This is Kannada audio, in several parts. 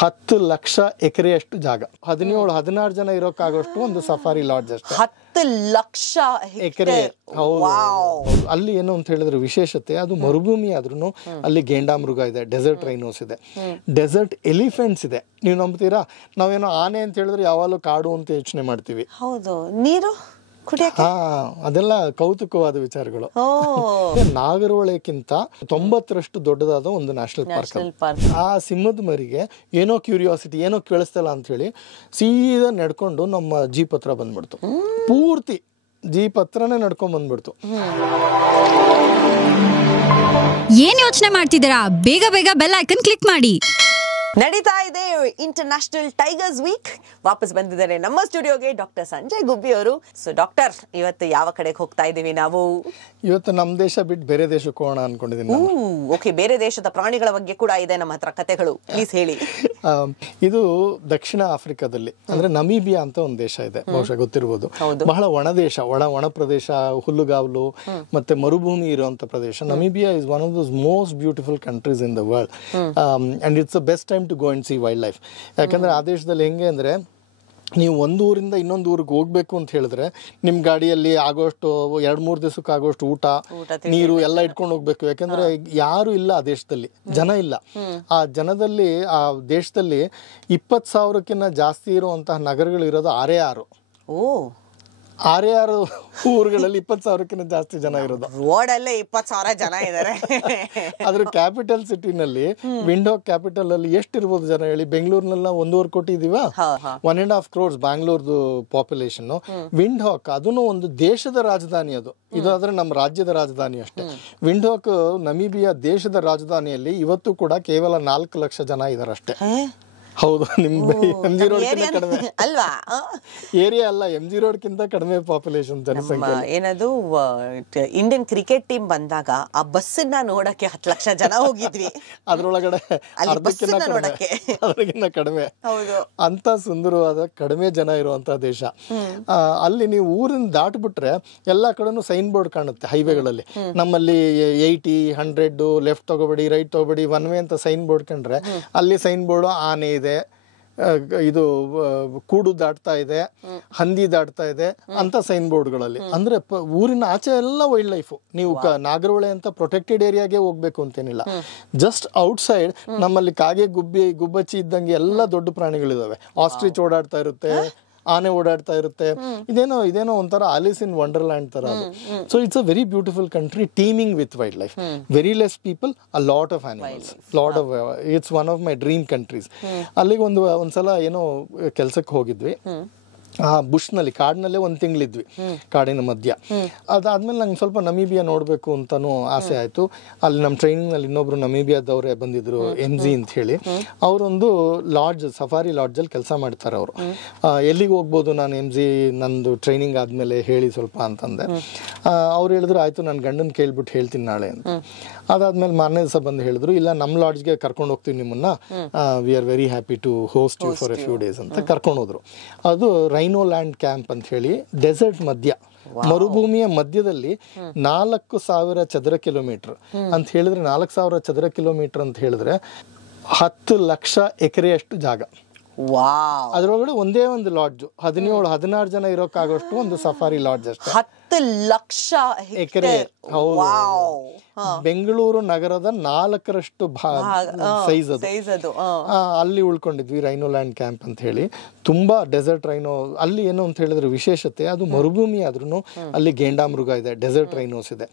10 ಲಕ್ಷ ಎಕರೆಯಷ್ಟು ಜಾಗ, 17-16 ಜನ ಇರೋಕ್ಕಾಗೋಷ್ಟು ಒಂದು ಸಫಾರಿ ಲಾಡ್ಜ್ ಅಷ್ಟೇ. 10 ಲಕ್ಷ ಎಕರೆ. ಅಲ್ಲಿ ಏನು ಅಂತ ಹೇಳಿದ್ರೆ ವಿಶೇಷತೆ, ಅದು ಮರುಭೂಮಿ ಆದ್ರೂ ಅಲ್ಲಿ ಗೇಂಡಾಮೃಗ ಇದೆ, ಡೆಸರ್ಟ್ ರೈನೋಸ್ ಇದೆ, ಡೆಸರ್ಟ್ ಎಲಿಫೆಂಟ್ಸ್ ಇದೆ. ನೀವು ನಂಬ್ತೀರಾ? ನಾವೇನೋ ಆನೆ ಅಂತ ಹೇಳಿದ್ರೆ ಯಾವಾಗಲೂ ಕಾಡು ಅಂತ ಯೋಚನೆ ಮಾಡ್ತೀವಿ. ಹೌದು. ನೀರು ಅದೆಲ್ಲ ಕೌತುಕವಾದ ವಿಚಾರಗಳು. ನಾಗರಹೊಳೆಕ್ಕಿಂತ 90ರಷ್ಟು ದೊಡ್ಡದಾದ ಒಂದು ನ್ಯಾಷನಲ್ ಪಾರ್ಕ್. ಆ ಸಿಂಹದ ಮರಿಗೆ ಏನೋ ಕ್ಯೂರಿಯಾಸಿಟಿ, ಏನೋ ಕೇಳಿಸ್ತಲ್ಲ ಅಂತ ಹೇಳಿ ಸೀದಾ ನಡ್ಕೊಂಡು ನಮ್ಮ ಜೀಪ್ ಹತ್ರ ಬಂದ್ಬಿಡ್ತು. ಪೂರ್ತಿ ಜೀಪ್ ಹತ್ರನೇ ನಡ್ಕೊಂಡ್ ಬಂದ್ಬಿಡ್ತು. ಏನ್ ಯೋಚನೆ ಮಾಡ್ತಿದ್ದೀರಾ? ಬೇಗ ಬೇಗ ಬೆಲ್ ಐಕನ್ ಕ್ಲಿಕ್ ಮಾಡಿ. ನಡೀತಾ ಇದೆ ಇಂಟರ್ನ್ಯಾಷನಲ್ ಟೈಗರ್ಸ್ ವೀಕ್. ವಾಪಸ್ ಬಂದಿದ್ದಾರೆ ನಮ್ಮ ಸ್ಟುಡಿಯೋಗೆ ಡಾಕ್ಟರ್ ಸಂಜಯ್ ಗುಬ್ಬಿ ಅವರು. ಸೊ ಡಾಕ್ಟರ್, ಇವತ್ತು ಯಾವ ಕಡೆಗೆ ಹೋಗ್ತಾ ಇದೀವಿ ನಾವು? ಇವತ್ತು ನಮ್ಮ ದೇಶ ಬಿಟ್ಟು ಬೇರೆ ದೇಶಕ್ಕೆ ಹೋಗೋಣ ಅನ್ಕೊಂಡಿದ್ದೀನಿ. ಓಕೆ, ಬೇರೆ ದೇಶದ ಪ್ರಾಣಿಗಳ ಬಗ್ಗೆ ಕೂಡ ಇದೆ ನಮ್ಮ ಹತ್ರ ಕಥೆಗಳು, ಪ್ಲೀಸ್ ಹೇಳಿ. ಇದು ದಕ್ಷಿಣ ಆಫ್ರಿಕಾದಲ್ಲಿ, ಅಂದ್ರೆ ನಮೀಬಿಯಾ ಅಂತ ಒಂದು ದೇಶ ಇದೆ, ಬಹುಶಃ ಗೊತ್ತಿರಬಹುದು. ಬಹಳ ಒಣ ದೇಶ, ಒಣ ಪ್ರದೇಶ, ಹುಲ್ಲುಗಾವಲು ಮತ್ತೆ ಮರುಭೂಮಿ ಇರುವಂತ ಪ್ರದೇಶ. Namibia is one of those most beautiful countries in the world, and it's the best time to go and see wildlife. ಯಾಕಂದ್ರೆ ಆ ದೇಶದಲ್ಲಿ ಹೆಂಗೆ ಅಂದ್ರೆ, ನೀವು ಒಂದು ಊರಿಂದ ಇನ್ನೊಂದು ಊರಿಗೆ ಹೋಗ್ಬೇಕು ಅಂತ ಹೇಳಿದ್ರೆ ನಿಮ್ಮ ಗಾಡಿಯಲ್ಲಿ ಆಗೋಷ್ಟು 2-3 ದಿವಸಕ್ಕೆ ಆಗೋಷ್ಟು ಊಟ, ನೀರು ಎಲ್ಲ ಇಟ್ಕೊಂಡು ಹೋಗ್ಬೇಕು. ಯಾಕಂದ್ರೆ ಯಾರು ಇಲ್ಲ ಆ ದೇಶದಲ್ಲಿ, ಜನ ಇಲ್ಲ. ಆ ಜನದಲ್ಲಿ, ಆ ದೇಶದಲ್ಲಿ 20,000ಕ್ಕಿಂತ ಜಾಸ್ತಿ ಇರುವಂತಹ ನಗರಗಳು ಇರೋದು 6. 6 ಊರುಗಳಲ್ಲಿ 20,000ಕ್ಕಿಂತ ಜಾಸ್ತಿ ಜನ ಇರೋದು. ರೋಡಲ್ಲೇ 20,000 ಜನ ಇದ್ದಾರೆ. ಅದ್ರ ಕ್ಯಾಪಿಟಲ್ ಸಿಟಿನಲ್ಲಿ, ವಿಂಡ್ಹೋಕ್ ಕ್ಯಾಪಿಟಲ್ ಅಲ್ಲಿ ಎಷ್ಟಿರ್ಬೋದು ಜನ ಹೇಳಿ? ಬೆಂಗಳೂರಿನೆಲ್ಲ 1.5 ಕೋಟಿ ಇದೀವಾ, 1.5 crores ಬ್ಯಾಂಗ್ಳೂರ್ದು ಪಾಪ್ಯುಲೇಷನ್. ವಿಂಡ್ಹೋಕ್ ಅದನ್ನು ಒಂದು ದೇಶದ ರಾಜಧಾನಿ, ಇದು ಆದ್ರೆ ನಮ್ಮ ರಾಜ್ಯದ ರಾಜಧಾನಿ ಅಷ್ಟೇ. ವಿಂಡ್ಹೋಕ್ ನಮೀಬಿಯಾ ದೇಶದ ರಾಜಧಾನಿಯಲ್ಲಿ ಇವತ್ತು ಕೂಡ ಕೇವಲ 4 ಲಕ್ಷ ಜನ ಇದಾರೆ ಅಷ್ಟೇ. ಹೌದು, ನಿಮ್ಗೆ MG ರೋಡ್ ಕಡಿಮೆ ಅಲ್ವಾ? ಏರಿಯಾ ಅಲ್ಲ, MG ರೋಡ್ಗಿಂತ ಕಡಿಮೆ ಪಾಪ್ಯುಲೇಷನ್, ಜನಸಂಖ್ಯೆ. ಏನದು, ಇಂಡಿಯನ್ ಕ್ರಿಕೆಟ್ ಟೀಮ್ ಬಂದಾಗ ಆ ಬಸ್ಸನ್ನ ನೋಡಕ್ಕೆ 10 ಲಕ್ಷ ಜನ ಹೋಗಿದ್ವಿ. ಅದ್ರೊಳಗಡೆ ಅದಕ್ಕಿಂತ ಕಡಿಮೆ ಅಂತ ಸುಂದರವಾದ ಕಡಿಮೆ ಜನ ಇರುವಂತ ದೇಶ. ಅಲ್ಲಿ ನೀವು ಊರಿನ ದಾಟ್ಬಿಟ್ರೆ ಎಲ್ಲಾ ಕಡೆನೂ ಸೈನ್ ಬೋರ್ಡ್ ಕಾಣುತ್ತೆ ಹೈವೇಗಳಲ್ಲಿ. ನಮ್ಮಲ್ಲಿ 80, 100 ಲೆಫ್ಟ್ ತಗೋಬೇಡಿ, ರೈಟ್ ತಗೋಬೇಡಿ, 1 ವೇ ಅಂತ ಸೈನ್ ಬೋರ್ಡ್ ಕಂಡ್ರೆ ಅಲ್ಲಿ ಸೈನ್ ಬೋರ್ಡ್ ಆನೆ ಇದೆ, ಇದು ಕೂಡು ದಾಟ್ತಾ ಇದೆ, ಹಂದಿ ದಾಟ್ತಾ ಇದೆ ಅಂತ ಸೈನ್ ಬೋರ್ಡ್ಗಳಲ್ಲಿ. ಅಂದ್ರೆ ಊರಿನ ಆಚೆ ಎಲ್ಲ ವೈಲ್ಡ್ ಲೈಫ್. ನೀವು ನಾಗರಹೊಳೆ ಅಂತ ಪ್ರೊಟೆಕ್ಟೆಡ್ ಏರಿಯಾಗೆ ಹೋಗ್ಬೇಕು ಅಂತೇನಿಲ್ಲ, ಜಸ್ಟ್ ಔಟ್ ಸೈಡ್ ನಮ್ಮಲ್ಲಿ ಕಾಗೆ, ಗುಬ್ಬಚ್ಚಿ ಇದ್ದಂಗೆ ಎಲ್ಲ ದೊಡ್ಡ ಪ್ರಾಣಿಗಳಿದಾವೆ. ಆಸ್ಟ್ರಿಚ್ ಓಡಾಡ್ತಾ ಇರುತ್ತೆ, ಆನೆ ಓಡಾಡ್ತಾ ಇರುತ್ತೆ. ಇದೇನೋ ಒಂಥರ ಆಲಿಸ್ ಇನ್ ವಂಡರ್ಲ್ಯಾಂಡ್ ತರ ಅದು. So it's a very beautiful country, teaming with wild life, very less people, a lot of animals, lot of. It's one of my dream countries. ಅಲ್ಲಿಗೆ ಒಂದ್ಸಲ ಏನೋ ಕೆಲ್ಸಕ್ಕೆ ಹೋಗಿದ್ವಿ. ಆ ಬುಷ್ನಲ್ಲಿ, ಕಾಡಿನಲ್ಲೇ 1 ತಿಂಗಳಿದ್ವಿ, ಕಾಡಿನ ಮಧ್ಯ. ಅದಾದ್ಮೇಲೆ ನಂಗೆ ಸ್ವಲ್ಪ ನಮೀಬಿಯಾ ನೋಡ್ಬೇಕು ಅಂತಾನು ಆಸೆ ಆಯ್ತು. ಅಲ್ಲಿ ನಮ್ಮ ಟ್ರೈನಿಂಗ್ ನಲ್ಲಿ ಇನ್ನೊಬ್ರು ನಮೀಬಿಯಾದವ್ರೆ ಬಂದಿದ್ರು, MG ಅಂತ ಹೇಳಿ. ಅವರೊಂದು ಲಾಡ್ಜ್, ಸಫಾರಿ ಲಾಡ್ಜ್ ಅಲ್ಲಿ ಕೆಲಸ ಮಾಡ್ತಾರೆ ಅವರು. ಎಲ್ಲಿಗೆ ಹೋಗ್ಬೋದು ನಾನು MG, ನಂದು ಟ್ರೈನಿಂಗ್ ಆದ್ಮೇಲೆ ಹೇಳಿ ಸ್ವಲ್ಪ ಅಂತಂದೆ. ಅವ್ರು ಹೇಳಿದ್ರು ಆಯ್ತು, ನನ್ನ ಗಂಡನ್ ಕೇಳ್ಬಿಟ್ಟು ಹೇಳ್ತೀನಿ ನಾಳೆ ಅಂತ. ಅದಾದ್ಮೇಲೆ ಮಾರನೇ ದಿವಸ ಬಂದು ಹೇಳಿದ್ರು, ಇಲ್ಲ ನಮ್ಮ ಲಾಡ್ಜ್ಗೆ ಕರ್ಕೊಂಡು ಹೋಗ್ತೀವಿ ನಿಮ್ಮನ್ನ, we are very happy to host you for a few days ಅಂತ ಕರ್ಕೊಂಡು ಹೋದ್ರು. ಅದು ರೈನೋಲ್ಯಾಂಡ್ ಕ್ಯಾಂಪ್ ಅಂತ ಹೇಳಿ, ಡೆಸರ್ಟ್ ಮಧ್ಯ, ಮರುಭೂಮಿಯ ಮಧ್ಯದಲ್ಲಿ 4,000 ಚದರ ಕಿಲೋಮೀಟರ್ ಅಂತ ಹೇಳಿದ್ರೆ, 4,000 ಚದರ ಕಿಲೋಮೀಟರ್ ಅಂತ ಹೇಳಿದ್ರೆ 10 ಲಕ್ಷ ಎಕರೆಯಷ್ಟು ಜಾಗ. ಅದ್ರೊಳಗಡೆ ಒಂದೇ ಒಂದು ಲಾಡ್ಜ್, 17-16 ಜನ ಇರೋಕ್ಕಾಗೋಷ್ಟು ಒಂದು ಸಫಾರಿ ಲಾಡ್ಜ್ ಅಷ್ಟೇ. 10 ಲಕ್ಷ ಎಕರೆ. ಹೌದು, ಬೆಂಗಳೂರು ನಗರದ 4ರಷ್ಟು ಸೈಜ್ ಅದು. ಅಲ್ಲಿ ಉಳ್ಕೊಂಡಿದ್ವಿ, ರೈನೋಲ್ಯಾಂಡ್ ಕ್ಯಾಂಪ್ ಅಂತ ಹೇಳಿ. ತುಂಬಾ ಡೆಸರ್ಟ್ ರೈನೋ ಅಲ್ಲಿ ಏನು ಅಂತ ಹೇಳಿದ್ರೆ ವಿಶೇಷತೆ, ಅದು ಮರುಭೂಮಿ ಆದ್ರೂ ಅಲ್ಲಿ ಗೇಂಡಾಮೃಗ ಇದೆ, ಡೆಸರ್ಟ್ ರೈನೋಸ್ ಇದೆ,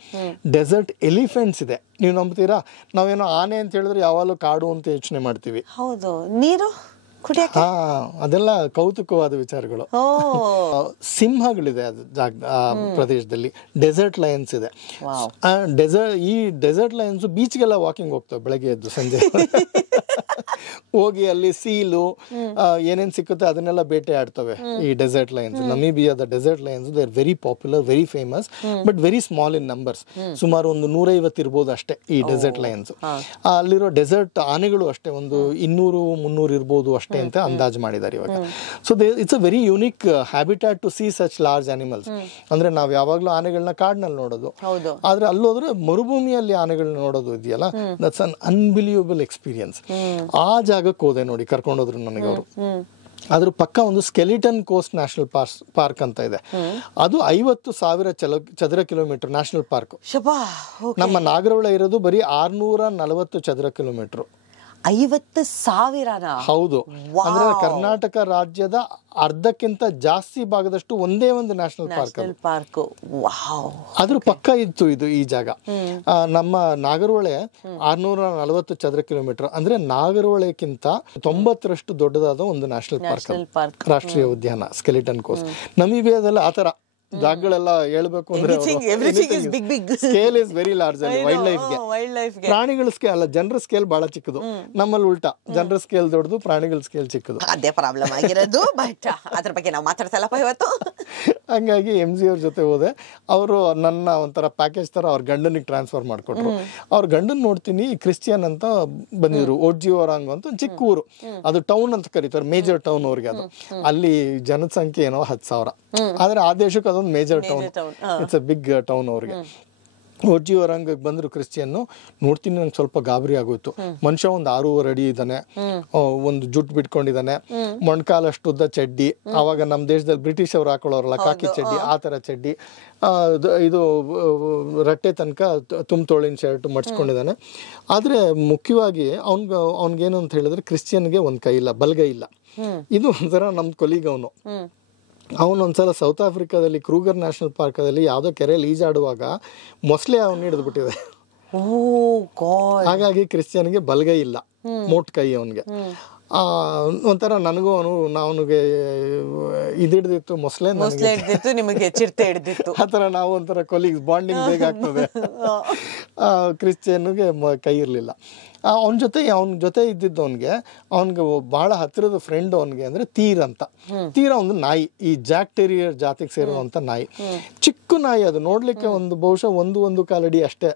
ಡೆಸರ್ಟ್ ಎಲಿಫೆಂಟ್ಸ್ ಇದೆ. ನೀವು ನಂಬ್ತೀರಾ? ನಾವೇನೋ ಆನೆ ಅಂತ ಹೇಳಿದ್ರೆ ಯಾವಾಗಲೂ ಕಾಡು ಅಂತ ಯೋಚನೆ ಮಾಡ್ತೀವಿ. ಹೌದು. ನೀರು ಅದೆಲ್ಲ ಕೌತುಕವಾದ ವಿಚಾರಗಳು. ಸಿಂಹಗಳಿದೆ ಅದು ಪ್ರದೇಶದಲ್ಲಿ. ಡೆಸರ್ಟ್ ಲಯನ್ಸ್ ಇದೆ. ಈ ಡೆಸರ್ಟ್ ಲಯನ್ಸ್ ಬೀಚ್ಗೆಲ್ಲ ವಾಕಿಂಗ್ ಹೋಗ್ತವೆ ಬೆಳಗ್ಗೆ ಎದ್ದು ಸಂಜೆ. ಹೋಗಿ ಅಲ್ಲಿ ಸೀಲು ಏನೇನ್ ಸಿಕ್ಕುತ್ತೆ ಅದನ್ನೆಲ್ಲ ಬೇಟೆ ಆಡ್ತವೆ ಈ ಡೆಸರ್ಟ್ ಲಯನ್ಸ್. ನಮೀಬಿಯಾದ desert lions they are very popular, very famous, but very small in numbers. ಸುಮಾರು ಒಂದು 150 ಇರ್ಬೋದು ಅಷ್ಟೇ ಈ ಡೆಸರ್ಟ್ ಲಯನ್ಸ್. ಅಲ್ಲಿರೋ ಡೆಸರ್ಟ್ ಆನೆಗಳು ಅಷ್ಟೇ ಒಂದು 200-300 ಇರ್ಬೋದು ಅಷ್ಟೇ ಅಂತ ಅಂದಾಜು ಮಾಡಿದ್ದಾರೆ ಇವಾಗ. So it's a very unique habitat to see such large animals. ಅಂದ್ರೆ ನಾವ್ ಯಾವಾಗ್ಲೂ ಆನೆಗಳನ್ನ ಕಾಡಿನಲ್ಲಿ ನೋಡೋದು, ಆದ್ರೆ ಅಲ್ಲೋದ್ರೆ ಮರುಭೂಮಿಯಲ್ಲಿ ಆನೆಗಳನ್ನ ನೋಡೋದು ಇದೆಯಲ್ಲ, ದಟ್ಸ್ ಅನ್ ಅನ್ಬಿಲಿಯಬಲ್ ಎಕ್ಸ್ಪೀರಿಯನ್ಸ್. ಆ ಜಾಗಕ್ಕೆ ಹೋದೆ ನೋಡಿ, ಕರ್ಕೊಂಡೋದ್ರು ನನಗೆ ಅವರು. ಅದ್ರ ಪಕ್ಕ ಒಂದು ಸ್ಕೆಲಿಟನ್ ಕೋಸ್ಟ್ ನ್ಯಾಷನಲ್ ಪಾರ್ಕ್ ಅಂತ ಇದೆ. ಅದು 50,000 ಚದರ ಕಿಲೋಮೀಟರ್ ನ್ಯಾಷನಲ್ ಪಾರ್ಕ್. ನಮ್ಮ ನಾಗರಹೊಳೆ ಇರೋದು ಬರೀ 640 ಚದರ ಕಿಲೋಮೀಟರ್. 50,000? ಹೌದು. ಅಂದ್ರೆ ಕರ್ನಾಟಕ ರಾಜ್ಯದ ಅರ್ಧಕ್ಕಿಂತ ಜಾಸ್ತಿ ಭಾಗದಷ್ಟು ಒಂದೇ ಒಂದು ನ್ಯಾಷನಲ್ ಪಾರ್ಕ್. ಅದ್ರ ಪಕ್ಕ ಇತ್ತು ಈ ಜಾಗ. ನಮ್ಮ ನಾಗರಹೊಳೆ 640 ಚದರ ಕಿಲೋಮೀಟರ್, ಅಂದ್ರೆ ನಾಗರಹೊಳೆಕ್ಕಿಂತ 90ರಷ್ಟು ದೊಡ್ಡದಾದ ಒಂದು ನ್ಯಾಷನಲ್ ಪಾರ್ಕ್, ರಾಷ್ಟ್ರೀಯ ಉದ್ಯಾನ ಸ್ಕೆಲಿಟನ್ ಕೋಸ್ಟ್. ನಮೀಬಿಯಾದಲ್ಲಿ ಆತರ ಜಾಗಗಳೆಲ್ಲ ಹೇಳ್ಬೇಕು ಅಂದ್ರೆ ಸ್ಕೇಲ್ ಇಸ್ ವೆರಿ ಲಾರ್ಜ್. ಅಲ್ಲಿ ವೈಲ್ಡ್ ಲೈಫ್ ಗೆ ಪ್ರಾಣಿಗಳ ಸ್ಕೇಲ್ ಅಲ್ಲ, ಜನರ ಸ್ಕೇಲ್ ಬಹಳ ಚಿಕ್ಕದು. ನಮ್ಮಲ್ಲಿ ಉಲ್ಟಾ, ಜನರ ಸ್ಕೇಲ್ ದೊಡ್ಡದು, ಪ್ರಾಣಿಗಳ ಸ್ಕೇಲ್ ಚಿಕ್ಕದು. ಅದೇ ಪ್ರಾಬ್ಲಮ್ ಆಗಿರೋದು. ಬಟ್ ಅದ್ರ ಬಗ್ಗೆ ನಾವು ಮಾತಾಡ್ತಲ್ಲಪ್ಪ ಇವತ್ತು. ಹಂಗಾಗಿ MG ಅವ್ರ ಜೊತೆ ಹೋದೆ. ಅವರು ನನ್ನ ಒಂಥರ ಪ್ಯಾಕೇಜ್ ತರ ಅವ್ರ ಗಂಡನಿಗೆ ಟ್ರಾನ್ಸ್ಫರ್ ಮಾಡ್ಕೊಟ್ರು. ಅವ್ರ ಗಂಡನ್ ನೋಡ್ತೀನಿ, ಕ್ರಿಶ್ಚಿಯನ್ ಅಂತ ಬಂದಿದ್ರು. ಓಡ್ಜಿವರಾಂಗ್ ಅಂತ ಒಂದು ಚಿಕ್ಕ ಊರು, ಅದು ಟೌನ್ ಅಂತ ಕರೀತಾರೆ, ಮೇಜರ್ ಟೌನ್ ಅವ್ರಿಗೆ. ಅದು ಅಲ್ಲಿ ಜನಸಂಖ್ಯೆ ಏನೋ 10,000, ಆದ್ರೆ ಆ ದೇಶಕ್ಕೆ ಅದೊಂದು major town. It's a big town ಅವ್ರಿಗೆ. ಓಡ್ಜಿವರಾಂಗ್ ಬಂದ್ರು ಕ್ರಿಶ್ಚಿಯನ್ನು. ನೋಡ್ತೀನಿ, ನಂಗೆ ಸ್ವಲ್ಪ ಗಾಬರಿ ಆಗೋಯ್ತು. ಮನುಷ್ಯ ಒಂದು 6.5 ಅಡಿ ಇದ್ದಾನೆ, ಒಂದು ಜುಟ್ ಬಿಟ್ಕೊಂಡಿದ್ದಾನೆ, ಮೊಣಕಾಲಷ್ಟು ಉದ್ದ ಚಡ್ಡಿ. ಆವಾಗ ನಮ್ಮ ದೇಶದಲ್ಲಿ ಬ್ರಿಟಿಷ್ ಅವ್ರು ಹಾಕೊಳ್ಳೋರಲ್ಲ ಕಾಕಿ ಚಡ್ಡಿ, ಆ ತರ ಚಡ್ಡಿ, ಇದು ರಟ್ಟೆ ತನಕ ತುಂಬ್ತೋಳಿನ ಶರ್ಟ್ ಮಡ್ಚ್ಕೊಂಡಿದ್ದಾನೆ. ಆದ್ರೆ ಮುಖ್ಯವಾಗಿ ಅವ್ನಿಗೇನು ಅಂತ ಹೇಳಿದ್ರೆ, ಕ್ರಿಶ್ಚಿಯನ್ಗೆ ಒಂದ್ ಕೈ ಇಲ್ಲ, ಬಲ್ಗೈ ಇಲ್ಲ. ಇದು ಒಂಥರ ನಮ್ ಕೊಲೀಗ್ ಅವನೊಂದ್ಸಲ ಸೌತ್ ಆಫ್ರಿಕಾದಲ್ಲಿ ಕ್ರೂಗರ್ ನ್ಯಾಷನಲ್ ಪಾರ್ಕ್ ಅಲ್ಲಿ ಯಾವ್ದೋ ಕೆರೆಯಲ್ಲಿ ಈಜಾಡುವಾಗ ಮೊಸಳೆ ಅವನು ಹಿಡಿದ್ಬಿಟ್ಟಿದೆ. ಹಾಗಾಗಿ ಕ್ರಿಶ್ಚಿಯನ್ಗೆ ಬಲ್ಗೈ ಇಲ್ಲ, ಮೋಟ್ ಕೈ ಅವನ್ಗೆ. ಒಂಥರ ನನಗೂ ಅವನಿಗೆ ಇದಿಡ್ದಿತ್ತು, ಮೊಸಳೆ ನಿಮಗೆ ಚಿರತೆ ಹಿಡಿದಿತ್ತು. ಆತರ ನಾವು ಒಂಥರ ಕೊಲೀಗ್ಸ್, ಬಾಂಡಿಂಗ್ ಬೇಗ ಆಗ್ತದೆ. ಕ್ರಿಶ್ಚಿಯನ್ಗೆ ಕೈ ಇರ್ಲಿಲ್ಲ. ಅವನ ಜೊತೆ ಇದ್ದಿದ್ದು ಅವನ್ಗೆ ಬಹಳ ಹತ್ತಿರದ ಫ್ರೆಂಡ್ ಅವನ್ಗೆ ಅಂದ್ರೆ ತೀರ್ ಅಂತ. ತೀರ ಒಂದು ನಾಯಿ, ಈ ಜಾಕ್ ಟೆರಿಯರ್ ಜಾತಿಗೆ ಸೇರುವಂತ ನಾಯಿ. ಚಿಕ್ಕ ನಾಯಿ, ಅದು ನೋಡ್ಲಿಕ್ಕೆ ಬಹುಶಃ ಒಂದು ಕಾಲಡಿ ಅಷ್ಟೇ.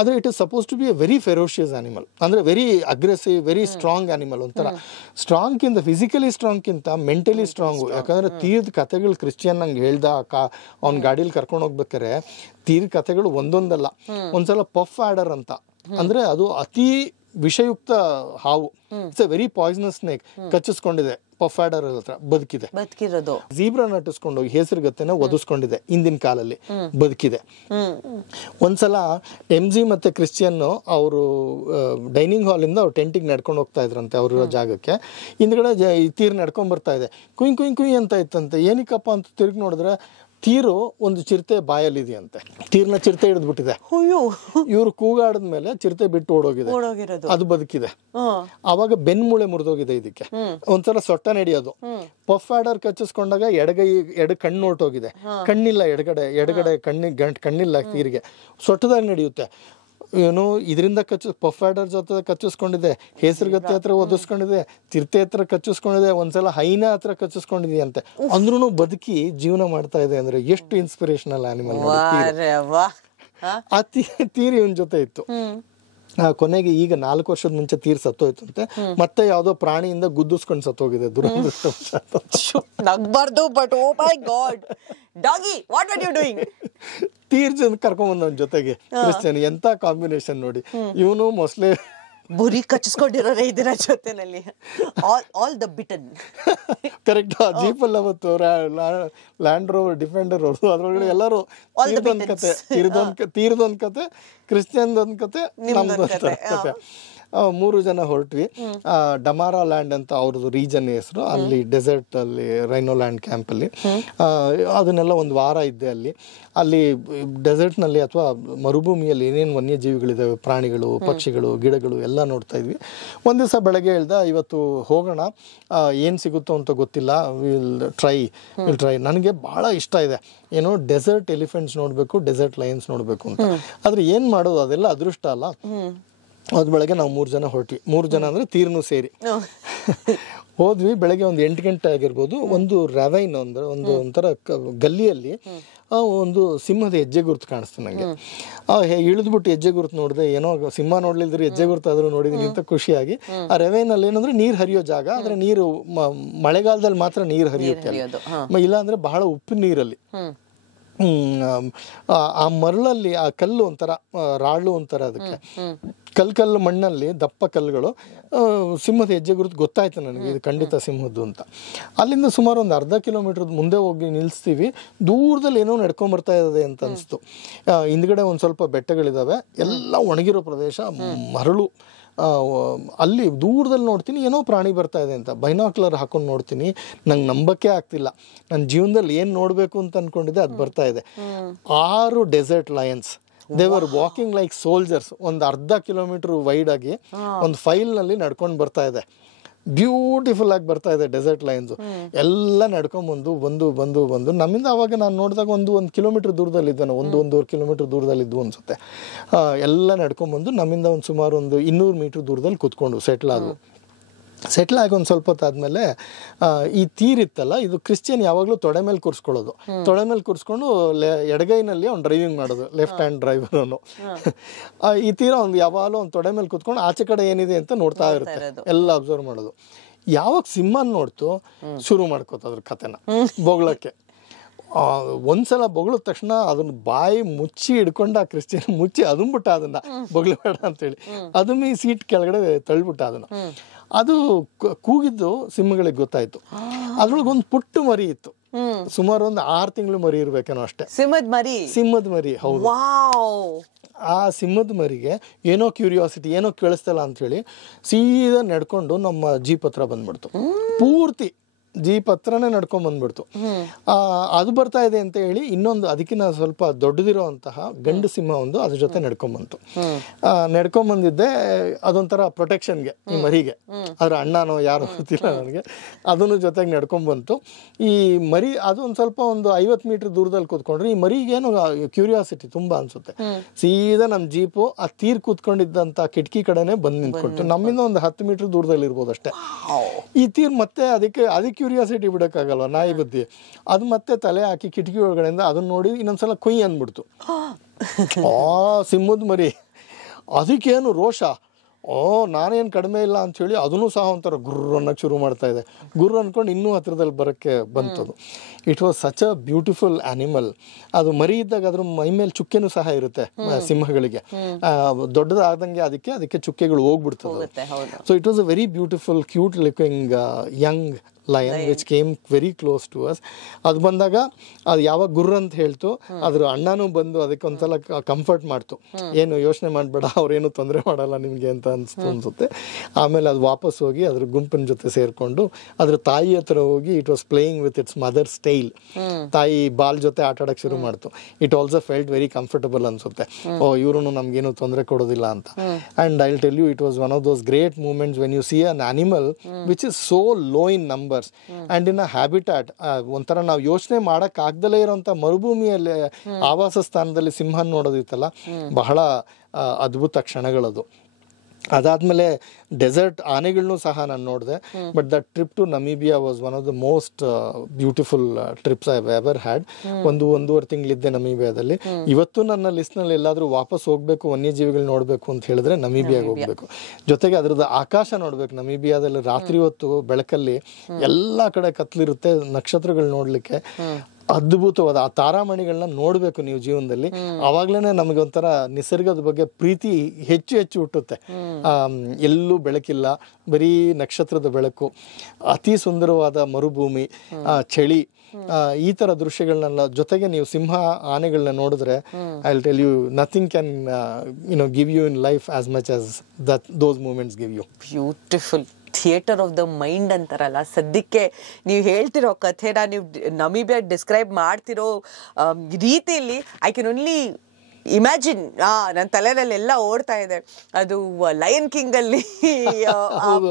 ಆದ್ರೆ it is suppose to be a very ferocious animal. ಅಂದ್ರೆ very aggressive, very strong animal. ಒಂಥರ ಸ್ಟ್ರಾಂಗ್ ಕಿಂತ, ಫಿಸಿಕಲಿ ಸ್ಟ್ರಾಂಗ್ ಕಿಂತ ಮೆಂಟಲಿ ಸ್ಟ್ರಾಂಗು. ಯಾಕಂದ್ರೆ ತೀರ್ದ ಕಥೆಗಳು ಕ್ರಿಶ್ಚಿಯನ್ ನಂಗೆ ಹೇಳ್ದ, ಅವ್ನ ಗಾಡಿಯಲ್ಲಿ ಕರ್ಕೊಂಡು ಹೋಗ್ಬೇಕಾರೆ ತೀರ್ ಕಥೆಗಳು ಒಂದೊಂದಲ್ಲ. ಒಂದ್ಸಲ ಪಫ್ ಆಡರ್ ಅಂತ, ಅಂದ್ರೆ ಅದು ಅತಿ ವಿಷಯುಕ್ತ ಹಾವು. It's a very poisonous snake. ಕಚ್ಚಿಸ್ಕೊಂಡಿದೆ, ಪಫ್ ಆಡರ್ ಹತ್ರ ಬದುಕಿರೋದು. ಜೀಬ್ರಾ ನಟಿಸ್ಕೊಂಡು ಹೋಗಿ ಹೆಸರುಗತ್ತೆನ ಒದಿಸ್ಕೊಂಡಿದೆ ಹಿಂದಿನ ಕಾಲಲ್ಲಿ, ಬದುಕಿದೆ. ಒಂದ್ಸಲ MG ಮತ್ತೆ ಕ್ರಿಶ್ಚಿಯನ್ ಅವರು ಡೈನಿಂಗ್ ಹಾಲ್ ಇಂದ ಅವ್ರು ಟೆಂಟಿಗೆ ನಡ್ಕೊಂಡು ಹೋಗ್ತಾ ಇದ್ರಂತೆ ಅವ್ರ ಜಾಗಕ್ಕೆ. ಹಿಂದ್ಗಡೆ ತೀರ್ ನಡ್ಕೊಂಡ್ ಬರ್ತಾ ಇದೆ. ಕುಯ್ ಕುಯ್ ಕುಯ್ ಅಂತ ಇತ್ತಂತೆ. ಏನಕ್ಕಪ್ಪ ಅಂತ ತಿರುಗಿ ನೋಡಿದ್ರೆ ತೀರು ಒಂದು ಚಿರತೆ ಬಾಯಲ್ಲಿದೆಯಂತೆ. ತೀರ್ನ ಚಿರತೆ ಹಿಡಿದ್ಬಿಟ್ಟಿದೆ. ಇವ್ರು ಕೂಗಾಡಿದ್ಮೇಲೆ ಚಿರತೆ ಬಿಟ್ಟು ಓಡೋಗಿದೆ, ಅದು ಬದುಕಿದೆ. ಅವಾಗ ಬೆನ್ಮೂಳೆ ಮುರಿದೋಗಿದೆ ಇದಕ್ಕೆ. ಒಂಥರ ಸೊಟ್ಟ ನಡೆಯೋದು. ಪಫ್ ಆಡರ್ ಕಚ್ಚಿಸ್ಕೊಂಡಾಗ ಎಡ ಕಣ್ಣು ಹೊರಟೋಗಿದೆ, ಕಣ್ಣಿಲ್ಲ ಎಡಗಡೆ ಕಣ್ಣಿಲ್ಲ ತೀರಿಗೆ. ಸೊಟ್ಟದಾಗ ನಡೆಯುತ್ತೆ. ಇದರಿಂದ ಪಫ್ ಆಡರ್ ಜೊತೆ ಕಚ್ಚಿಸ್ಕೊಂಡಿದೆ, ಹೆಸರುಗತ್ತೆ ಹತ್ರ ಒದಿಸ್ಕೊಂಡಿದೆ, ಚಿರತೆ ಹತ್ರ ಕಚ್ಚಿಸ್ಕೊಂಡಿದೆ, ಒಂದ್ಸಲ ಹೈನ ಹತ್ರ ಕಚ್ಚಿಸ್ಕೊಂಡಿದೆ ಅಂತೆ. ಅಂದ್ರೂ ಬದುಕಿ ಜೀವನ ಮಾಡ್ತಾ ಇದೆ ಅಂದ್ರೆ ಎಷ್ಟು ಇನ್ಸ್ಪಿರೇಷನಲ್ ಆನಿಮಲ್. ಆ ತೀರಿ ಇವನ್ ಜೊತೆ ಇತ್ತು. ಕೊನೆಗೆ ಈಗ 4 ವರ್ಷದ ಮುಂಚೆ ತೀರ್ ಸತ್ತೋಯ್ತಂತೆ. ಮತ್ತೆ ಯಾವ್ದೋ ಪ್ರಾಣಿಯಿಂದ ಗುದ್ದಿಸ್ಕೊಂಡು ಸತ್ತೋಗಿದೆ, ದುರದೃಷ್ಟವಶಾತ್. ನಗ್ಬಾರ್ದು, but oh my God, doggy what are you doing? ತೀರ್ ಜನ ಕರ್ಕೊಂಡ್ ಬಂದವನ್ ಜೊತೆಗೆ ಕ್ರಿಶ್ಚಿಯನ್. ಎಂತ ಕಾಂಬಿನೇಷನ್ ನೋಡಿ. ಇವನು ಮೊಸಳೆ ಬುರಿ ಕಚ್ಚಿಸ್ಕೊಂಡಿರೋರೇ ಇದರ ಜೊತೆನಲ್ಲಿ. All the bitten. ಕರೆಕ್ಟ್. ಜೀಪಲ್ಲಿ ಅವತ್ತು ಲ್ಯಾಂಡ್ ರೋವರ್ ಡಿಫೆಂಡರ್ ಅವರು, ಅದ್ರೊಳಗಡೆ ಎಲ್ಲರೂ ತೀರ್ದೊಂದ್ ಕತೆ, ಕ್ರಿಶ್ಚಿಯನ್ದೊಂದ್ ಕತೆ, ನಮ್ದೊಂದ್ ಕತೆ. 3 ಜನ ಹೊರಟ್ವಿ. ಡಮಾರಾ ಲ್ಯಾಂಡ್ ಅಂತ ಅವ್ರದ್ದು ರೀಜನ್ ಹೆಸರು. ಅಲ್ಲಿ ಡೆಸರ್ಟ್ ಅಲ್ಲಿ ರೈನೋ ಲ್ಯಾಂಡ್ ಕ್ಯಾಂಪ್ ಅಲ್ಲಿ ಅದನ್ನೆಲ್ಲ ಒಂದು ವಾರ ಇದ್ದೆ ಅಲ್ಲಿ ಡೆಸರ್ಟ್ ನಲ್ಲಿ ಅಥವಾ ಮರುಭೂಮಿಯಲ್ಲಿ ಏನೇನು ವನ್ಯಜೀವಿಗಳಿದಾವೆ, ಪ್ರಾಣಿಗಳು, ಪಕ್ಷಿಗಳು, ಗಿಡಗಳು ಎಲ್ಲ ನೋಡ್ತಾ ಇದ್ವಿ. ಒಂದ್ ದಿವಸ ಬೆಳಗ್ಗೆ ಹೇಳ್ದ, ಇವತ್ತು ಹೋಗೋಣ, ಏನ್ ಸಿಗುತ್ತೋ ಅಂತ ಗೊತ್ತಿಲ್ಲ, ವಿಲ್ ಟ್ರೈ. ನನಗೆ ಬಹಳ ಇಷ್ಟ ಇದೆ, ಏನೋ ಡೆಸರ್ಟ್ ಎಲಿಫೆಂಟ್ಸ್ ನೋಡ್ಬೇಕು, ಡೆಸರ್ಟ್ ಲಯನ್ಸ್ ನೋಡ್ಬೇಕು ಅಂತ. ಆದ್ರೆ ಏನ್ ಮಾಡೋದು, ಅದೆಲ್ಲ ಅದೃಷ್ಟ ಅಲ್ಲ. ಅದ್ ಬೆಳಗ್ಗೆ ನಾವು 3 ಜನ ಹೊರಟ್ವಿ. 3 ಜನ ಅಂದ್ರೆ ತೀರ್ನು ಸೇರಿ ಹೋದ್ವಿ. ಬೆಳಗ್ಗೆ ಒಂದು 8 ಗಂಟೆ ಆಗಿರ್ಬೋದು. ಒಂದು ರೆವೈನ್ ಅಂದ್ರೆ ಒಂಥರ ಗಲ್ಲಿಯಲ್ಲಿ ಒಂದು ಸಿಂಹದ ಹೆಜ್ಜೆ ಗುರುತು ಕಾಣಿಸ್ತು ನಂಗೆ. ಇಳಿದ್ಬಿಟ್ಟು ಹೆಜ್ಜೆ ಗುರುತು ನೋಡಿದೆ. ಏನೋ ಸಿಂಹ ನೋಡ್ಲಿಲ್ದ್ರೆ ಹೆಜ್ಜೆ ಗುರುತು ಆದ್ರೂ ನೋಡಿದೀನಿ ಅಂತ ಖುಷಿಯಾಗಿ. ಆ ರೆವೈನ್ ಅಲ್ಲಿ ಏನಂದ್ರೆ ನೀರ್ ಹರಿಯೋ ಜಾಗ. ಆದ್ರೆ ನೀರು ಮಳೆಗಾಲದಲ್ಲಿ ಮಾತ್ರ ನೀರ್ ಹರಿಯುತ್ತೆ, ಇಲ್ಲ ಅಂದ್ರೆ ಬಹಳ ಉಪ್ಪು ನೀರಲ್ಲಿ. ಆ ಮರಳಲ್ಲಿ ಆ ಕಲ್ಲು ಒಂಥರ ರಾಳು ಒಂಥರ, ಅದಕ್ಕೆ ಕಲ್ಲು ಮಣ್ಣಲ್ಲಿ ದಪ್ಪ ಕಲ್ಲುಗಳು. ಸಿಂಹದ ಹೆಜ್ಜೆ ಗುರುತು ಗೊತ್ತಾಯ್ತು ನನಗೆ, ಇದು ಖಂಡಿತ ಸಿಂಹದ್ದು ಅಂತ. ಅಲ್ಲಿಂದ ಸುಮಾರು ಒಂದು ಅರ್ಧ ಕಿಲೋಮೀಟರ್ ಮುಂದೆ ಹೋಗಿ ನಿಲ್ಲಿಸ್ತೀವಿ. ದೂರದಲ್ಲಿ ಏನೋ ನಡ್ಕೊಂಬರ್ತಾ ಇದೆ ಅಂತ ಅನಿಸ್ತು. ಹಿಂದ್ಗಡೆ ಒಂದು ಸ್ವಲ್ಪ ಬೆಟ್ಟಗಳಿದ್ದಾವೆ, ಎಲ್ಲ ಒಣಗಿರೋ ಪ್ರದೇಶ, ಮರಳು. ಅಲ್ಲಿ ದೂರದಲ್ಲಿ ನೋಡ್ತೀನಿ ಏನೋ ಪ್ರಾಣಿ ಬರ್ತಾ ಇದೆ ಅಂತ ಬೈನಾಕ್ಯುಲರ್ ಹಾಕೊಂಡು ನೋಡ್ತೀನಿ. ನಂಗೆ ನಂಬಕ್ಕೆ ಆಗ್ತಿಲ್ಲ, ನನ್ನ ಜೀವನದಲ್ಲಿ ಏನು ನೋಡಬೇಕು ಅಂತ ಅಂದ್ಕೊಂಡಿದ್ದೆ ಅದು ಬರ್ತಾ ಇದೆ. 6 desert lions, they were walking like soldiers. ಒಂದು ಅರ್ಧ ಕಿಲೋಮೀಟರ್ ವೈಡ್ ಆಗಿ ಒಂದು ಫೈಲ್ನಲ್ಲಿ ನಡ್ಕೊಂಡು ಬರ್ತಾ ಇದೆ. ಬ್ಯೂಟಿಫುಲ್ ಆಗಿ ಬರ್ತಾ ಇದೆ ಡೆಸರ್ಟ್ ಲೈನ್ಸು. ಎಲ್ಲ ನಡ್ಕೊಂಬಂದು ಬಂದು ನಮ್ಮಿಂದ ಅವಾಗ ನಾನು ನೋಡಿದಾಗ ಒಂದು ಕಿಲೋಮೀಟರ್ ದೂರದಲ್ಲಿದ್ದಾನೆ, 1-1.5 ಕಿಲೋಮೀಟರ್ ದೂರದಲ್ಲಿದ್ದು ಅನಿಸುತ್ತೆ. ಎಲ್ಲ ನಡ್ಕೊಂಬಂದು ನಮ್ಮಿಂದ ಒಂದು ಸುಮಾರು ಒಂದು 200 ಮೀಟ್ರ್ ದೂರದಲ್ಲಿ ಕೂತ್ಕೊಂಡು ಸೆಟ್ಲ್ ಆಗಿ ಒಂದು ಸ್ವಲ್ಪ ಹೊತ್ತಾದ್ಮೇಲೆ ಈ ತೀರಿತ್ತಲ್ಲ, ಇದು ಕ್ರಿಶ್ಚಿಯನ್ ಯಾವಾಗಲೂ ತೊಡೆ ಮೇಲೆ ಕೂರಿಸ್ಕೊಳ್ಳೋದು. ತೊಡೆ ಮೇಲೆ ಕೂರಿಸ್ಕೊಂಡು ಎಡಗೈನಲ್ಲಿ ಅವ್ನು ಡ್ರೈವಿಂಗ್ ಮಾಡೋದು, ಲೆಫ್ಟ್ ಹ್ಯಾಂಡ್ ಡ್ರೈವರ್ ಅವನು. ಈ ತೀರ ಒಂದು ಯಾವಾಗಲೂ ಒಂದು ತೊಡೆ ಮೇಲೆ ಕೂತ್ಕೊಂಡು ಆಚೆ ಕಡೆ ಏನಿದೆ ಅಂತ ನೋಡ್ತಾ ಇರುತ್ತೆ, ಎಲ್ಲ ಅಬ್ಸರ್ವ್ ಮಾಡೋದು. ಯಾವಾಗ ಸಿಂಹನ ನೋಡ್ತು ಶುರು ಮಾಡ್ಕೋತ ಅದ್ರ ಕಥೆನ ಬೊಗಳಕ್ಕೆ. ಒಂದ್ಸಲ ಬೊಗಳಿದ ತಕ್ಷಣ ಅದನ್ನ ಬಾಯಿ ಮುಚ್ಚಿ ಹಿಡ್ಕೊಂಡ ಆ ಕ್ರಿಶ್ಚಿಯನ್, ಮುಚ್ಚಿ ಅದನ್ಬಿಟ್ಟ, ಅದನ್ನ ಬೊಗಳಬೇಡ ಅಂತೇಳಿ ಅದನ್ನ ಈ ಸೀಟ್ ಕೆಳಗಡೆ ತಳ್ಳಿಬಿಟ್ಟ ಅದನ್ನ. ಅದು ಕೂಗಿದ್ದು ಸಿಂಹಗಳಿಗೆ ಗೊತ್ತಾಯ್ತು. ಅದ್ರೊಳಗೆ ಒಂದು ಪುಟ್ಟು ಮರಿ ಇತ್ತು, ಸುಮಾರು ಒಂದು 6 ತಿಂಗಳು ಮರಿ ಇರ್ಬೇಕೇನೋ ಅಷ್ಟೇ. ಸಿಂಹದ ಮರಿ, ಹೌದು. ಆ ಸಿಂಹದ ಮರಿಗೆ ಏನೋ ಕ್ಯೂರಿಯಾಸಿಟಿ, ಏನೋ ಕೇಳಿಸ್ತಲ್ಲ ಅಂಥೇಳಿ ಸೀದಾ ನಡ್ಕೊಂಡು ನಮ್ಮ ಜೀಪ್ ಹತ್ರ ಬಂದ್ಬಿಡ್ತು. ಪೂರ್ತಿ ಜೀಪ್ ಹತ್ರನೇ ನಡ್ಕೊಂಡ್ ಬಂದ್ಬಿಡ್ತು. ಅದು ಬರ್ತಾ ಇದೆ ಅಂತ ಹೇಳಿ ಇನ್ನೊಂದು ಅದಕ್ಕಿಂತ ಸ್ವಲ್ಪ ದೊಡ್ಡದಿರೋ ಅಂತಹ ಗಂಡು ಸಿಂಹ ಒಂದು ಅದ್ರ ಜೊತೆ ನಡ್ಕೊಂಬಂತು. ನಡ್ಕೊಂಬಂದಿದ್ದೆ ಅದೊಂಥರ ಪ್ರೊಟೆಕ್ಷನ್ಗೆ ಈ ಮರಿಗೆ, ಅದ್ರ ಅಣ್ಣನೋ ಯಾರೋ ಗೊತ್ತಿಲ್ಲ ನನಗೆ. ಅದನ್ನು ಜೊತೆಗೆ ನಡ್ಕೊಂಬಂತು. ಈ ಮರಿ ಅದು ಒಂದು ಸ್ವಲ್ಪ ಒಂದು 50 ಮೀಟರ್ ದೂರದಲ್ಲಿ ಕೂತ್ಕೊಂಡ್ರೆ ಈ ಮರಿಗೇನು ಕ್ಯೂರಿಯಾಸಿಟಿ ತುಂಬಾ ಅನ್ಸುತ್ತೆ. ಸೀದಾ ನಮ್ಮ ಜೀಪು ಆ ತೀರ್ ಕೂತ್ಕೊಂಡಿದ್ದಂತ ಕಿಟಕಿ ಕಡೆನೆ ಬಂದು ನಿಂತ್ಕೊಟ್ಟು, ನಮ್ಮಿಂದ ಒಂದು 10 ಮೀಟರ್ ದೂರದಲ್ಲಿ ಇರ್ಬೋದು ಅಷ್ಟೇ. ಈ ತೀರ್ ಮತ್ತೆ ಅದಕ್ಕೆ ಕ್ಯೂರಿಯಾಸಿಟಿ ಬಿಡೋಕ್ಕಾಗಲ್ವ, ನಾಯಿ ಬುದ್ಧಿ. ಅದು ಮತ್ತೆ ತಲೆ ಹಾಕಿ ಕಿಟಕಿ ಒಳಗಡೆಯಿಂದ ಅದನ್ನ ನೋಡಿ ಇನ್ನೊಂದ್ಸಲ ಕೊಯ್ ಅಂದ್ಬಿಡ್ತು. ಸಿಂಹದ ಮರಿ ಅದಕ್ಕೇನು ರೋಷ, ನಾನೇನು ಕಡಿಮೆ ಇಲ್ಲ ಅಂಥೇಳಿ ಅದನ್ನು ಸಹ ಒಂಥರ ಗುರ್ರ ಅನ್ನೋಕ್ಕೆ ಶುರು ಮಾಡ್ತಾ ಇದೆ. ಗುರ್ರ ಅಂದ್ಕೊಂಡು ಇನ್ನೂ ಹತ್ರದಲ್ಲಿ ಬರೋಕ್ಕೆ ಬಂತದು. It was such a beautiful animal. ಅದು ಮರಿ ಇದ್ದಾಗ ಅದ್ರ ಮೈ ಮೇಲೆ ಚುಕ್ಕೆನೂ ಸಹ ಇರುತ್ತೆ ಸಿಂಹಗಳಿಗೆ. ದೊಡ್ಡದಾದಂಗೆ ಅದಕ್ಕೆ ಚುಕ್ಕೆಗಳು ಹೋಗ್ಬಿಡ್ತದೆ. So it was a very beautiful cute looking young lion which came very close to us. ಅದು ಬಂದಾಗ ಅದು ಯಾವಾಗ ಗುರ್ರ ಅಂತ ಹೇಳ್ತು, ಅದ್ರ ಅಣ್ಣನೂ ಬಂದು ಅದಕ್ಕೆ ಒಂದ್ಸಲ ಕಂಫರ್ಟ್ ಮಾಡ್ತು, ಏನು ಯೋಚನೆ ಮಾಡಬೇಡ, ಅವ್ರೇನು ತೊಂದರೆ ಮಾಡಲ್ಲ ನಿಮಗೆ ಅಂತ ಅನ್ಸುತ್ತೆ. ಆಮೇಲೆ ಅದು ವಾಪಸ್ ಹೋಗಿ ಅದ್ರ ಗುಂಪಿನ ಜೊತೆ ಸೇರಿಕೊಂಡು ಅದ್ರ ತಾಯಿ ಹತ್ರ ಹೋಗಿ it was playing with its mother's tail. ತಾಯಿ ಬಾಲ್ ಜೊತೆ ಆಟ ಆಡಕ್ಕೆ ಶುರು ಮಾಡ್ತು. It also felt very comfortable ಅನ್ಸುತ್ತೆ. ಇವರು ನಮ್ಗೇನು ತೊಂದರೆ ಕೊಡೋದಿಲ್ಲ ಅಂತ. And I will tell you, it was one of those great moments when you see an animal which is so low in number and in a habitat. ಒಂಥರ ನಾವು ಯೋಚನೆ ಮಾಡಕ್ ಆಗ್ದಲೇ ಇರೋಂಥ ಮರುಭೂಮಿಯಲ್ಲಿ ಆವಾಸ ಸ್ಥಾನದಲ್ಲಿ ಸಿಂಹ ನೋಡೋದಿತ್ತಲ್ಲ, ಬಹಳ ಅದ್ಭುತ ಕ್ಷಣಗಳದು. ಅದಾದ್ಮೇಲೆ ಡೆಸರ್ಟ್ ಆನೆಗಳನ್ನೂ ಸಹ ನಾನು ನೋಡಿದೆ. But that trip to Namibia was one of the most beautiful trips I ever had. 1.5 ತಿಂಗಳಿದ್ದೆ ನಮೀಬಿಯಾದಲ್ಲಿ. ಇವತ್ತು ನನ್ನ ಲಿಸ್ಟ್ನಲ್ಲಿ ಎಲ್ಲಾದರೂ ವಾಪಸ್ ಹೋಗ್ಬೇಕು, ವನ್ಯಜೀವಿಗಳು ನೋಡಬೇಕು ಅಂತ ಹೇಳಿದ್ರೆ ನಮೀಬಿಯಾಗೆ ಹೋಗ್ಬೇಕು. ಜೊತೆಗೆ ಅದ್ರದ್ದು ಆಕಾಶ ನೋಡ್ಬೇಕು. ನಮೀಬಿಯಾದಲ್ಲಿ ರಾತ್ರಿ ಹೊತ್ತು ಬೆಳಕಲ್ಲಿ ಎಲ್ಲ ಕಡೆ ಕತ್ಲಿರುತ್ತೆ, ನಕ್ಷತ್ರಗಳು ನೋಡ್ಲಿಕ್ಕೆ ಅದ್ಭುತವಾದ ಆ ತಾರಾಮಣಿಗಳನ್ನ ನೋಡಬೇಕು ನೀವು ಜೀವನದಲ್ಲಿ. ಆವಾಗ್ಲೇನೆ ನಮಗೆ ಒಂಥರ ನಿಸರ್ಗದ ಬಗ್ಗೆ ಪ್ರೀತಿ ಹೆಚ್ಚು ಹುಟ್ಟುತ್ತೆ. ಎಲ್ಲೂ ಬೆಳಕಿಲ್ಲ, ಬರೀ ನಕ್ಷತ್ರದ ಬೆಳಕು, ಅತಿ ಸುಂದರವಾದ ಮರುಭೂಮಿ, ಚಳಿ, ಈ ತರ ದೃಶ್ಯಗಳನ್ನೆಲ್ಲ ಜೊತೆಗೆ ನೀವು ಸಿಂಹ ಆನೆಗಳನ್ನ ನೋಡಿದ್ರೆ I will tell you nothing can give you in life as much as those moments give you. Beautiful theatre of the mind ಅಂತಾರಲ್ಲ. ಸದ್ಯಕ್ಕೆ ನೀವು ಹೇಳ್ತಿರೋ ಕಥೆನ, ನೀವು ನಮೀಬಿಯಾ ಡಿಸ್ಕ್ರೈಬ್ ಮಾಡ್ತಿರೋ ರೀತಿಯಲ್ಲಿ ಐ ಕ್ಯಾನ್ ಓನ್ಲಿ ಇಮ್ಯಾಜಿನ್. ನನ್ನ ತಲೆಯಲ್ಲೆಲ್ಲ ಓಡ್ತಾ ಇದೆ ಅದು ಲಯನ್ ಕಿಂಗ್ ಅಲ್ಲಿ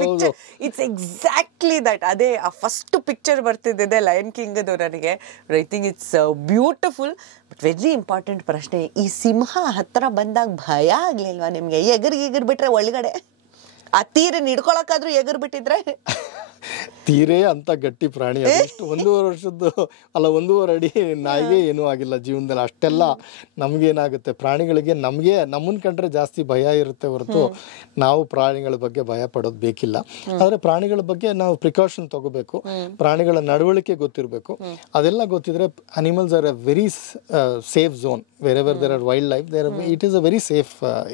ಪಿಕ್ಚರ್. It's exactly that. ಅದೇ ಆ ಫಸ್ಟ್ ಪಿಕ್ಚರ್ ಬರ್ತಿದ್ದೆ ಲಯನ್ ಕಿಂಗ್ ಅದು ನನಗೆ. I think it's beautiful. But very important ಪ್ರಶ್ನೆ, ಈ ಸಿಂಹ ಹತ್ರ ಬಂದಾಗ ಭಯ ಆಗ್ಲಿಲ್ವಾ ನಿಮ್ಗೆ? ಎಗರ್ ಬಿಟ್ರೆ ಒಳಗಡೆ ಆ ತೀರನ್ನ ಹಿಡ್ಕೊಳಕ್ಕಾದ್ರೂ ಎಗರ್ ಬಿಟ್ಟಿದ್ರೆ? ತೀರೇ ಅಂತ ಗಟ್ಟಿ ಪ್ರಾಣಿ ಅದು. ಇಷ್ಟು 1.5 ವರ್ಷದ್ದು ಅಲ್ಲ 1.5 ಅಡಿ ನಾಯಿಗೆ ಏನೂ ಆಗಿಲ್ಲ ಜೀವನದಲ್ಲಿ. ಅಷ್ಟೆಲ್ಲ ನಮಗೇನಾಗುತ್ತೆ, ಪ್ರಾಣಿಗಳಿಗೆ ನಮ್ಮನ್ನ ಕಂಡ್ರೆ ಜಾಸ್ತಿ ಭಯ ಇರುತ್ತೆ ಹೊರತು ನಾವು ಪ್ರಾಣಿಗಳ ಬಗ್ಗೆ ಭಯ ಪಡೋದು ಬೇಕಿಲ್ಲ. ಆದರೆ ಪ್ರಾಣಿಗಳ ಬಗ್ಗೆ ನಾವು ಪ್ರಿಕಾಷನ್ ತಗೋಬೇಕು, ಪ್ರಾಣಿಗಳ ನಡವಳಿಕೆ ಗೊತ್ತಿರಬೇಕು. ಅದೆಲ್ಲ ಗೊತ್ತಿದ್ರೆ animals are a very safe zone. Wherever there are wildlife it is a very safe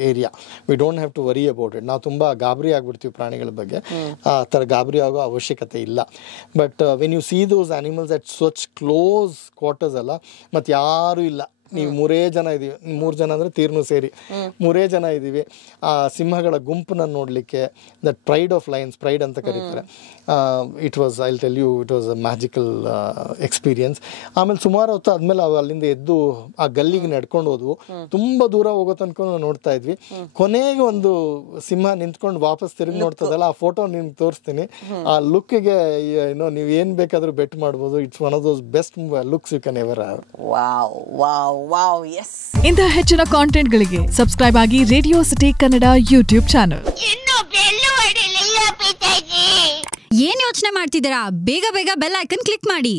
area. We don't have to worry about it. ನಾವು ತುಂಬ ಗಾಬರಿ ಆಗ್ಬಿಡ್ತೀವಿ ಪ್ರಾಣಿಗಳ ಬಗ್ಗೆ, ಆ ಥರ ಗಾಬರಿ ಆಗೋ ಅವಶ್ಯಕತೆ ಇಲ್ಲ. But when you C those animals at such close quarters ಅಲ್ಲ, ಮತ್ತು ಯಾರೂ ಇಲ್ಲ, ನೀವು 3 ಜನ ಇದ್ದೀವಿ, 3 ಜನ ಅಂದರೆ ತೀರ್ನು ಸೇರಿ 3 ಜನ ಇದ್ದೀವಿ. ಆ ಸಿಂಹಗಳ ಗುಂಪನ್ನ ನೋಡಲಿಕ್ಕೆ, the pride of lions, pride ಅಂತ ಕರೀತಾರೆ. It was I will tell you it was a magical experience. ಆಮೇಲೆ ಸುಮಾರು ಹೊತ್ತು ಆದಮೇಲೆ ಅಲ್ಲಿಂದ ಎದ್ದು ಆ ಗಲ್ಲಿಗೆ ನಡ್ಕೊಂಡು ಹೋದ್ವು. ತುಂಬ ದೂರ ಹೋಗೋ ತನಕ ನೋಡ್ತಾ ಇದ್ವಿ. ಕೊನೆಗೆ ಒಂದು ಸಿಂಹ ನಿಂತ್ಕೊಂಡು ವಾಪಸ್ ತಿರುಗಿ ನೋಡ್ತದಲ್ಲ, ಆ ಫೋಟೋ ನಿಮ್ಗೆ ತೋರಿಸ್ತೀನಿ. ಆ ಲುಕ್ಗೆ ನೀವು ಏನು ಬೇಕಾದರೂ ಬೆಟ್ ಮಾಡ್ಬೋದು. It's one of those best looks you can ever have. Wow wow wow, yes. ಇಂತಹ ಹೆಚ್ಚಿನ ಕಾಂಟೆಂಟ್ಗಳಿಗೆ ಸಬ್ಸ್ಕ್ರೈಬ್ ಆಗಿ radio city Kannada YouTube channel. ಏನ್ ಯೋಚನೆ ಮಾಡ್ತಿದ್ದೀರಾ? ಬೇಗ ಬೇಗ ಬೆಲ್ ಐಕನ್ ಕ್ಲಿಕ್ ಮಾಡಿ.